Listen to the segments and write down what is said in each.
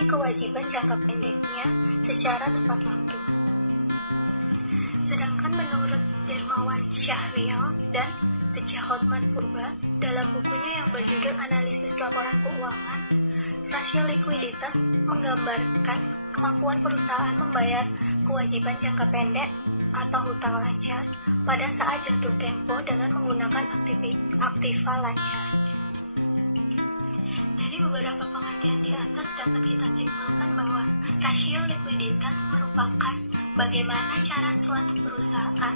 memenuhi kewajiban jangka pendeknya secara tepat waktu. Sedangkan menurut Dermawan Syahrial dan Teja Hotman Purba dalam bukunya yang berjudul Analisis Laporan Keuangan, rasio likuiditas menggambarkan kemampuan perusahaan membayar kewajiban jangka pendek atau hutang lancar pada saat jatuh tempo dengan menggunakan aktiva lancar. Dari beberapa pengertian di atas dapat kita simpulkan bahwa rasio likuiditas merupakan bagaimana cara suatu perusahaan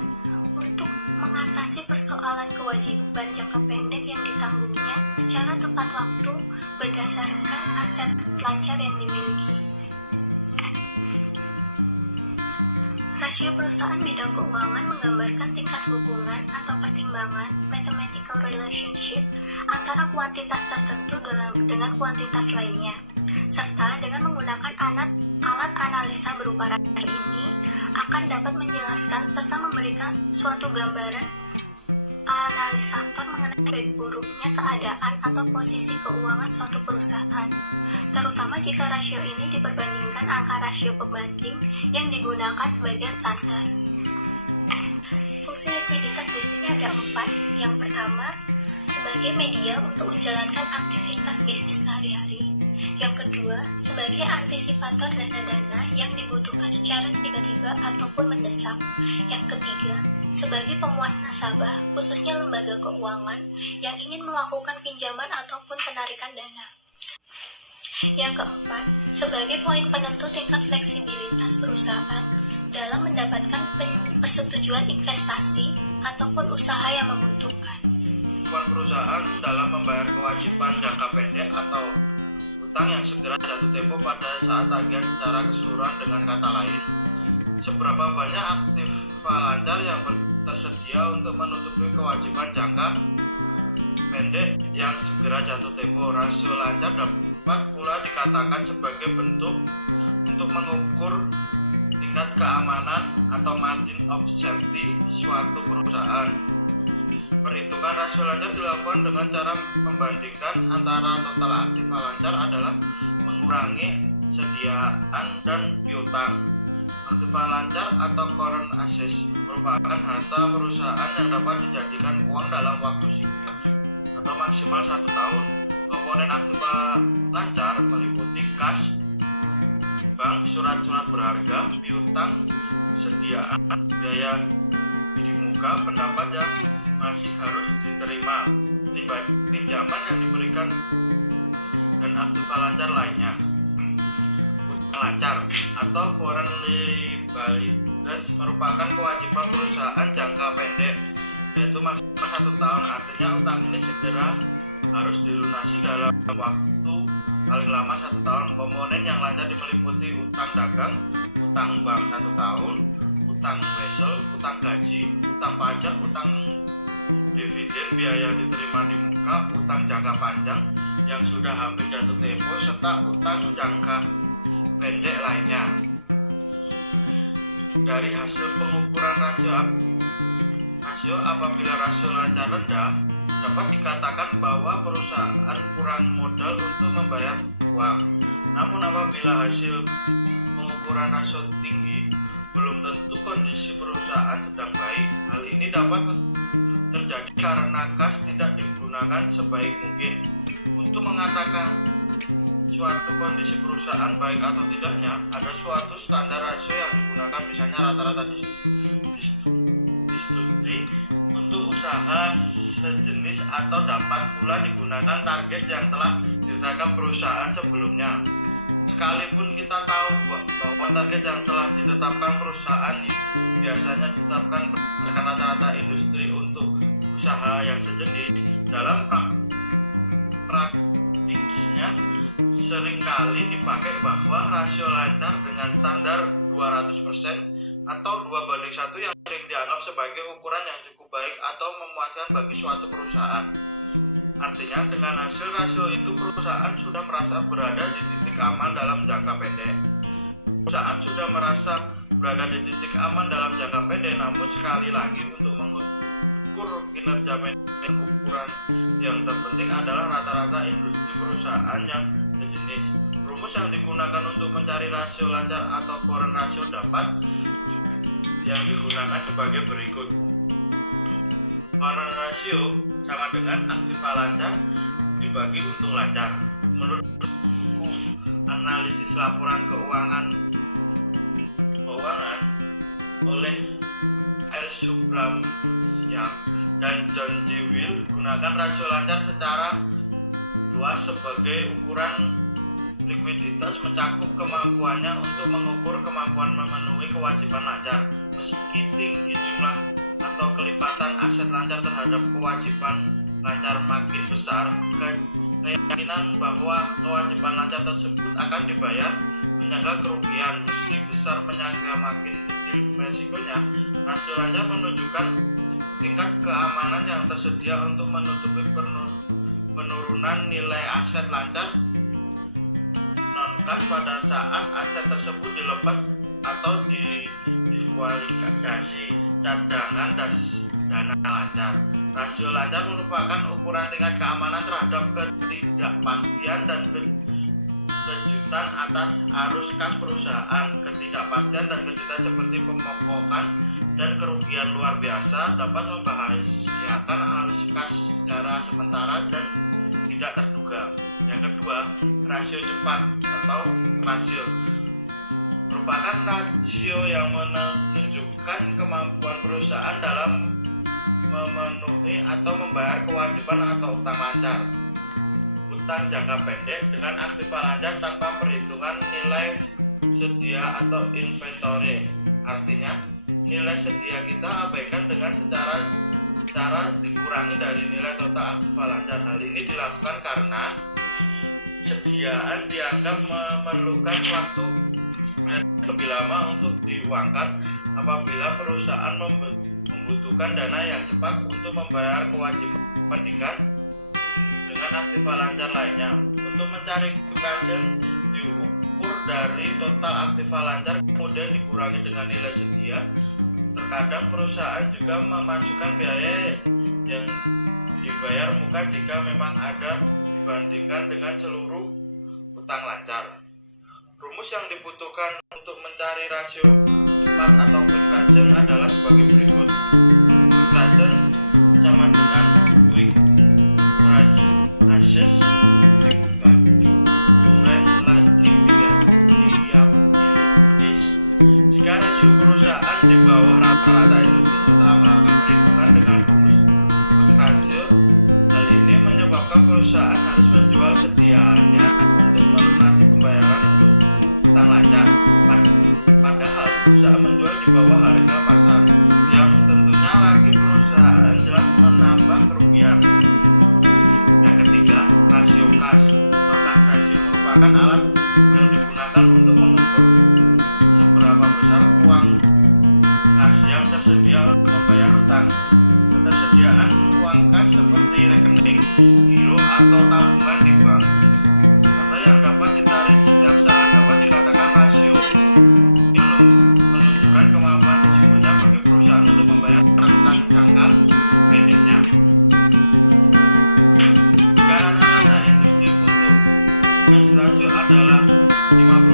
untuk mengatasi persoalan kewajiban jangka pendek yang ditanggungnya secara tepat waktu berdasarkan aset lancar yang dimiliki. Rasio perusahaan bidang keuangan menggambarkan tingkat hubungan atau pertimbangan mathematical relationship antara kuantitas tertentu dengan kuantitas lainnya, serta dengan menggunakan alat analisa berupa rasio ini akan dapat menjelaskan serta memberikan suatu gambaran analisator mengenai baik buruknya keadaan atau posisi keuangan suatu perusahaan, terutama jika rasio ini diperbandingkan angka rasio pembanding yang digunakan sebagai standar. Fungsi likuiditas di sini ada 4. Yang pertama, sebagai media untuk menjalankan aktivitas bisnis sehari-hari. Yang kedua, sebagai antisipator dana-dana yang dibutuhkan secara tiba-tiba ataupun mendesak. Yang ketiga, sebagai pemuas nasabah, khususnya lembaga keuangan yang ingin melakukan pinjaman ataupun penarikan dana. Yang keempat, sebagai poin penentu tingkat fleksibilitas perusahaan dalam mendapatkan persetujuan investasi ataupun usaha yang menguntungkan. Perusahaan dalam membayar kewajiban jangka pendek atau hutang yang segera jatuh tempo pada saat tagihan secara keseluruhan. Dengan kata lain, seberapa banyak aktiva lancar yang tersedia untuk menutupi kewajiban jangka pendek yang segera jatuh tempo. Rasio lancar dapat pula dikatakan sebagai bentuk untuk mengukur tingkat keamanan atau margin of safety suatu perusahaan. Perhitungan rasio lancar dilakukan dengan cara membandingkan antara total aktiva lancar adalah mengurangi sediaan dan piutang. Aktiva lancar atau current assets merupakan harta perusahaan yang dapat dijadikan uang dalam waktu singkat atau maksimal 1 tahun. Komponen aktiva lancar meliputi kas, bank, surat-surat berharga, piutang, sediaan, biaya di muka, pendapat yang masih harus diterima, pinjaman yang diberikan, dan aktiva lancar lainnya. Lancar atau foreign liabilities merupakan kewajiban perusahaan jangka pendek, yaitu maksimal 1 tahun. Artinya utang ini segera harus dilunasi dalam waktu paling lama 1 tahun. Komponen yang lancar meliputi utang dagang, utang bank 1 tahun, utang wesel, utang gaji, utang pajak, utang dividen, biaya diterima di muka, utang jangka panjang yang sudah hampir jatuh tempo, serta utang jangka pendek lainnya. Dari hasil pengukuran rasio apabila rasio lancar rendah, dapat dikatakan bahwa perusahaan kurang modal untuk membayar uang. Namun apabila hasil pengukuran rasio tinggi, belum tentu kondisi perusahaan sedang baik. Hal ini dapat terjadi karena kas tidak digunakan sebaik mungkin. Untuk mengatakan suatu kondisi perusahaan baik atau tidaknya, ada suatu standar rasio yang digunakan, misalnya rata-rata distribusi untuk usaha sejenis, atau dapat pula digunakan target yang telah ditetapkan perusahaan sebelumnya. Sekalipun kita tahu bahwa target yang telah ditetapkan perusahaan biasanya ditetapkan berdasarkan rata-rata industri untuk usaha yang sejenis, dalam praktiknya seringkali dipakai bahwa rasio lancar dengan standar 200% atau 2:1 yang sering dianggap sebagai ukuran yang cukup baik atau memuaskan bagi suatu perusahaan. Artinya dengan hasil rasio itu perusahaan sudah merasa berada di titik aman dalam jangka pendek. Perusahaan sudah merasa berada di titik aman dalam jangka pendek, namun sekali lagi untuk mengukur kinerja manajemen, ukuran yang terpenting adalah rata-rata industri perusahaan yang sejenis. Rumus yang digunakan tepat yang digunakan sebagai berikut. Current ratio sama dengan aktiva lancar dibagi untung lancar. Menurut analisis laporan keuangan oleh R. Subramanian dan John J. Will, gunakan rasio lancar secara luas sebagai ukuran likuiditas mencakup kemampuannya untuk mengukur kemampuan memenuhi kewajiban lancar. Meski tinggi jumlah atau kelipatan aset lancar terhadap kewajiban lancar makin besar, keyakinan bahwa kewajiban lancar tersebut akan dibayar menjaga kerugian. Meski besar penyangga makin kecil resikonya. Rasio lancar menunjukkan tingkat keamanan yang tersedia untuk menutupi penurunan nilai aset lancar non-cash pada saat aset tersebut dilepas atau dikualifikasi cadangan dana lancar. Rasio lancar merupakan ukuran tingkat keamanan terhadap ketidakpastian dan kejutan atas arus kas perusahaan. Ketidakpastian dan kejutan seperti pemogokan dan kerugian luar biasa dapat membahayakan arus kas secara sementara dan tidak terduga. Yang kedua, rasio cepat atau rasio merupakan rasio yang menunjukkan kemampuan perusahaan dalam memenuhi atau membayar kewajiban atau utang lancar. Utang jangka pendek dengan aktiva lancar tanpa perhitungan nilai sedia atau inventory. Artinya, nilai sedia kita abaikan dengan cara dikurangi dari nilai total aktiva lancar. Hal ini dilakukan karena sediaan dianggap memerlukan waktu lebih lama untuk diuangkan apabila perusahaan membutuhkan dana yang cepat untuk membayar kewajiban dengan aktiva lancar lainnya. Untuk mencari present diukur dari total aktiva lancar kemudian dikurangi dengan nilai sedia. Terkadang perusahaan juga memasukkan biaya yang dibayar muka jika memang ada dibandingkan dengan seluruh utang lancar. Rumus yang dibutuhkan untuk mencari rasio cepat atau quick present adalah sebagai berikut. Quick present sama dengan quick di bawah rata-rata Indonesia telah melakukan perhitungan dengan rasio. Hal ini menyebabkan perusahaan harus menjual sediaannya untuk melunasi pembayaran utang lancar. Padahal perusahaan menjual di bawah harga pasar yang tentunya lagi perusahaan jelas menambah kerugian. Yang ketiga, rasio kas. Rasio merupakan alat yang digunakan untuk mengukur seberapa besar uang yang tersedia untuk membayar utang. Ketersediaan uang kas seperti rekening, giro atau tabungan di bank atau yang dapat ditarik setiap saat dapat dikatakan rasio. Itu menunjukkan kemampuan risikonya bagi perusahaan untuk membayar utang jangka pendeknya. Karena industri tutup, rasio adalah 50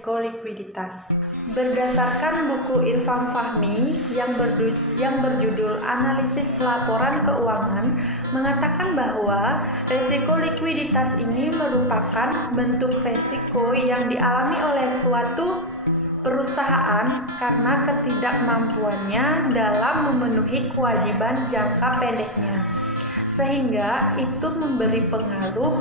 resiko likuiditas. Berdasarkan buku Irfan Fahmi yang berjudul Analisis Laporan Keuangan, mengatakan bahwa resiko likuiditas ini merupakan bentuk resiko yang dialami oleh suatu perusahaan karena ketidakmampuannya dalam memenuhi kewajiban jangka pendeknya, sehingga itu memberi pengaruh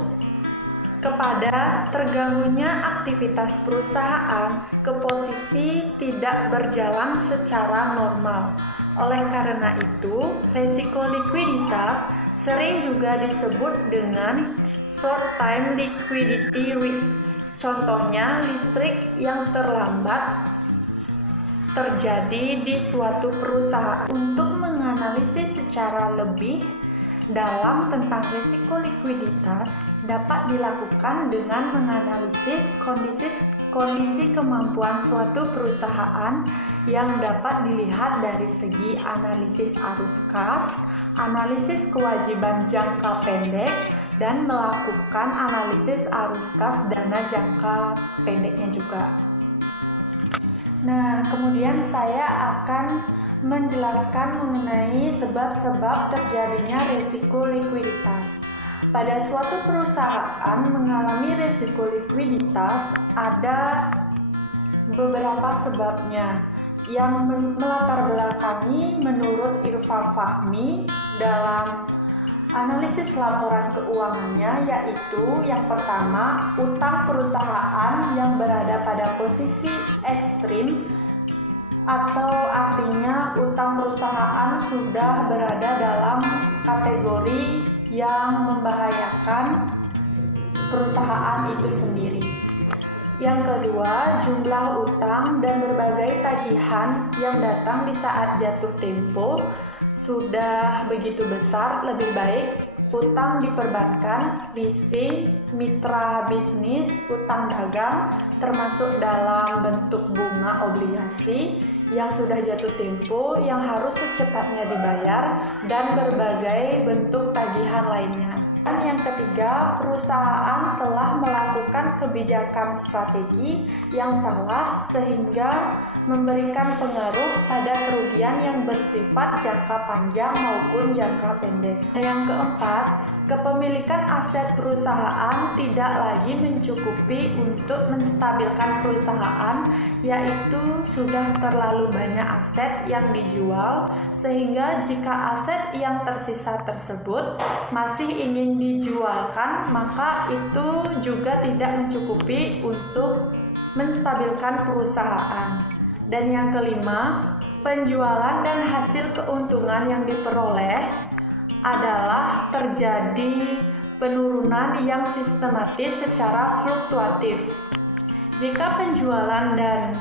kepada terganggunya aktivitas perusahaan ke posisi tidak berjalan secara normal. Oleh karena itu, resiko likuiditas sering juga disebut dengan short-time liquidity risk. Contohnya, listrik yang terlambat terjadi di suatu perusahaan. Untuk menganalisis secara lebih dalam tentang risiko likuiditas dapat dilakukan dengan menganalisis kondisi kemampuan suatu perusahaan yang dapat dilihat dari segi analisis arus kas, analisis kewajiban jangka pendek, dan melakukan analisis arus kas dana jangka pendeknya juga. Nah, kemudian saya akan menjelaskan mengenai sebab-sebab terjadinya risiko likuiditas. Pada suatu perusahaan mengalami risiko likuiditas, ada beberapa sebabnya yang melatar belakangi menurut Irfan Fahmi dalam analisis laporan keuangannya, yaitu yang pertama, utang perusahaan yang berada pada posisi ekstrim, atau artinya utang perusahaan sudah berada dalam kategori yang membahayakan perusahaan itu sendiri. Yang kedua, jumlah utang dan berbagai tagihan yang datang di saat jatuh tempo sudah begitu besar. Lebih baik utang di perbankan, leasing, mitra bisnis, utang dagang, termasuk dalam bentuk bunga obligasi yang sudah jatuh tempo yang harus secepatnya dibayar, dan berbagai bentuk tagihan lainnya. Dan yang ketiga, perusahaan telah melakukan kebijakan strategi yang salah sehingga memberikan pengaruh pada kerugian yang bersifat jangka panjang maupun jangka pendek. Yang keempat, kepemilikan aset perusahaan tidak lagi mencukupi untuk menstabilkan perusahaan, yaitu sudah terlalu banyak aset yang dijual, sehingga jika aset yang tersisa tersebut masih ingin dijualkan, maka itu juga tidak mencukupi untuk menstabilkan perusahaan. Dan yang kelima, penjualan dan hasil keuntungan yang diperoleh adalah terjadi penurunan yang sistematis secara fluktuatif. Jika penjualan dan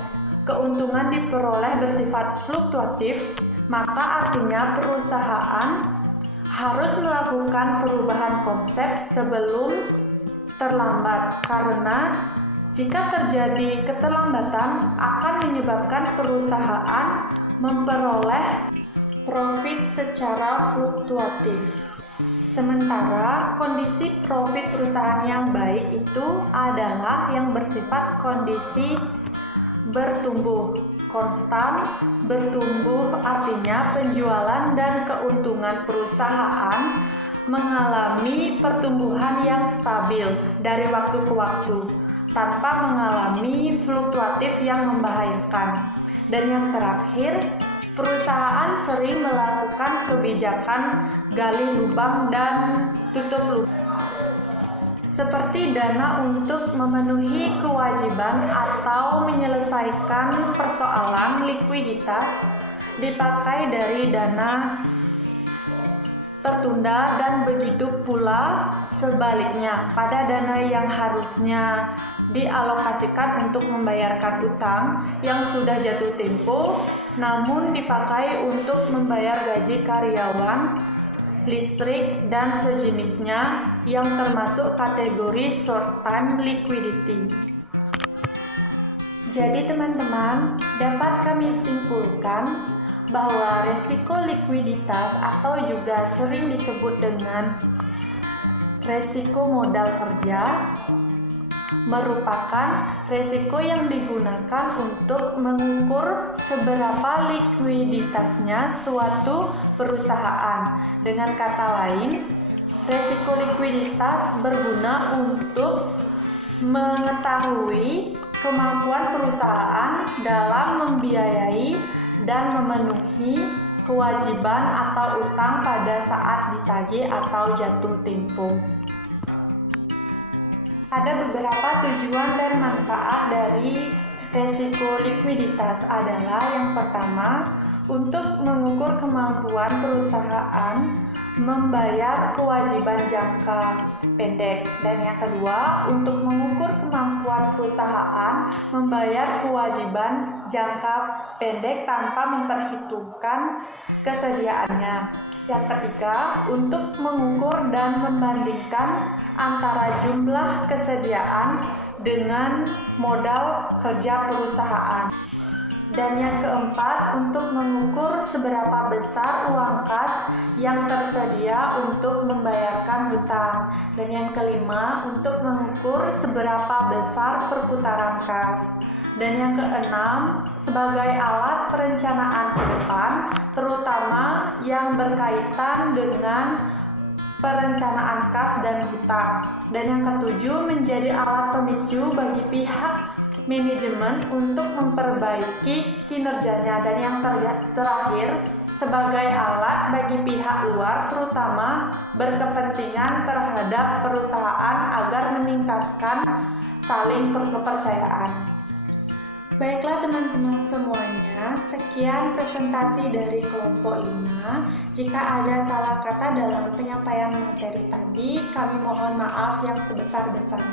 keuntungan diperoleh bersifat fluktuatif, maka artinya perusahaan harus melakukan perubahan konsep sebelum terlambat, karena jika terjadi keterlambatan akan menyebabkan perusahaan memperoleh profit secara fluktuatif. Sementara kondisi profit perusahaan yang baik itu adalah yang bersifat kondisi bertumbuh konstan. Bertumbuh artinya penjualan dan keuntungan perusahaan mengalami pertumbuhan yang stabil dari waktu ke waktu tanpa mengalami fluktuatif yang membahayakan. Dan yang terakhir, perusahaan sering melakukan kebijakan gali lubang dan tutup lubang, seperti dana untuk memenuhi kewajiban atau menyelesaikan persoalan likuiditas dipakai dari dana tertunda, dan begitu pula sebaliknya pada dana yang harusnya dialokasikan untuk membayarkan utang yang sudah jatuh tempo namun dipakai untuk membayar gaji karyawan, listrik, dan sejenisnya yang termasuk kategori short-time liquidity. Jadi teman-teman, dapat kami simpulkan bahwa resiko likuiditas atau juga sering disebut dengan resiko modal kerja merupakan risiko yang digunakan untuk mengukur seberapa likuiditasnya suatu perusahaan. Dengan kata lain, risiko likuiditas berguna untuk mengetahui kemampuan perusahaan dalam membiayai dan memenuhi kewajiban atau utang pada saat ditagih atau jatuh tempo. Ada beberapa tujuan dan manfaat dari risiko likuiditas adalah yang pertama, untuk mengukur kemampuan perusahaan membayar kewajiban jangka pendek, dan yang kedua, untuk mengukur kemampuan perusahaan membayar kewajiban jangka pendek tanpa memperhitungkan kesediaannya. Yang ketiga, untuk mengukur dan membandingkan antara jumlah kesediaan dengan modal kerja perusahaan. Dan yang keempat, untuk mengukur seberapa besar uang kas yang tersedia untuk membayarkan hutang. Dan yang kelima, untuk mengukur seberapa besar perputaran kas. Dan yang keenam, sebagai alat perencanaan ke depan, terutama yang berkaitan dengan perencanaan kas dan hutang. Dan yang ketujuh, menjadi alat pemicu bagi pihak manajemen untuk memperbaiki kinerjanya. Dan yang terakhir, sebagai alat bagi pihak luar, terutama berkepentingan terhadap perusahaan agar meningkatkan saling kepercayaan. Baiklah teman-teman semuanya, sekian presentasi dari kelompok 5. Jika ada salah kata dalam penyampaian materi tadi, kami mohon maaf yang sebesar-besarnya.